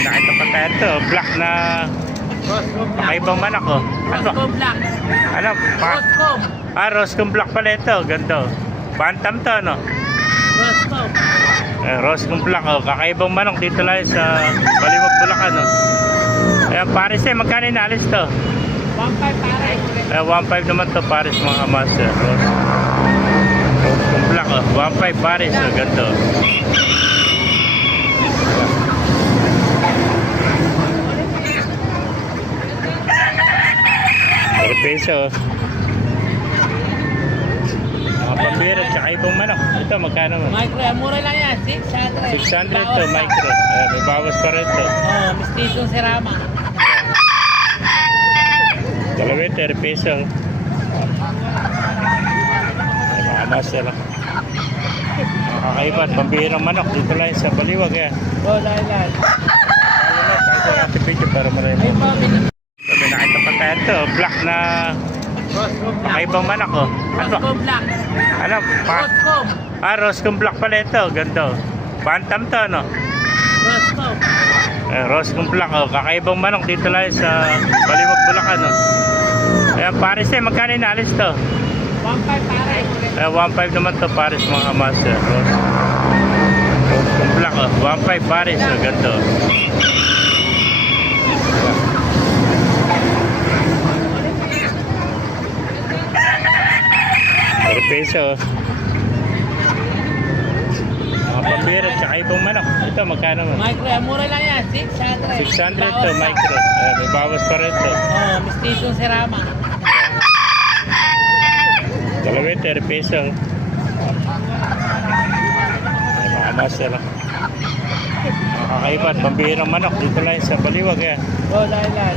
May nakita pa tayo ito. Black na kakaibang manok oh. Ano? Roscoe Black. Ano? Pa Roscoe. ah, Roscom Black pala ito. Ganito. Bantam to, no? Roscoe. Eh, Roscom Black oh. Kakaibang manok dito lang sa Baliwag, Bulacan, no? Ayan, Paris eh. Magkano inalis to? 1.5 pare. Eh, 1.5 naman to Paris mga master. Ros Roscom Black oh. 1.5 Paris. Oh, ganito. Peso. Mga pambira tsaka ibang manok. Ito, magkano man? Micro, eh, mura lang yan. 600. 600 to, micro. Eh, may bawas pa rin to. Oh, mestizo si Rama. Dalawa ito, 3 peso. Ay, mga master. oh. Mga kakaiba at pambihirang manok. Dito lang sa baliwag. Eh. Oh, dahil lang. Lalo na, kahit wala natin video para marami. Ay, pa, bin- May nakita pa tayo ito. Black na Roscoe kakaibang manok. Oh. Ano? Roscoe Black. Ano? Pa Roscoe. ah, Roscom Black pala ito. Ganito. Bantam to, no? Roscoe. Eh, Roscom Black. Oh. Kakaibang manok dito lang sa baliwag, Bulacan. No? Ayan, Paris eh. Magkano inalis to? 1.5 pare. Eh, 1.5 naman to Paris mga master. Rose. Rose kung black oh. 1.5 Paris. Oh, ganito. Peso. oh. Mga pambira tsaka ibang manok. Ito, magkano man? Micro, eh, mura lang yan. 600. 600 Bawas to micro. Eh, may bawas pa rin to. Oh, mestizo si Rama. Dalawa 3 peso. Ay, mga master. oh. Mga kakaiba at pambihirang manok. Dito lang sa baliwag. Eh. Oh, dahil lang.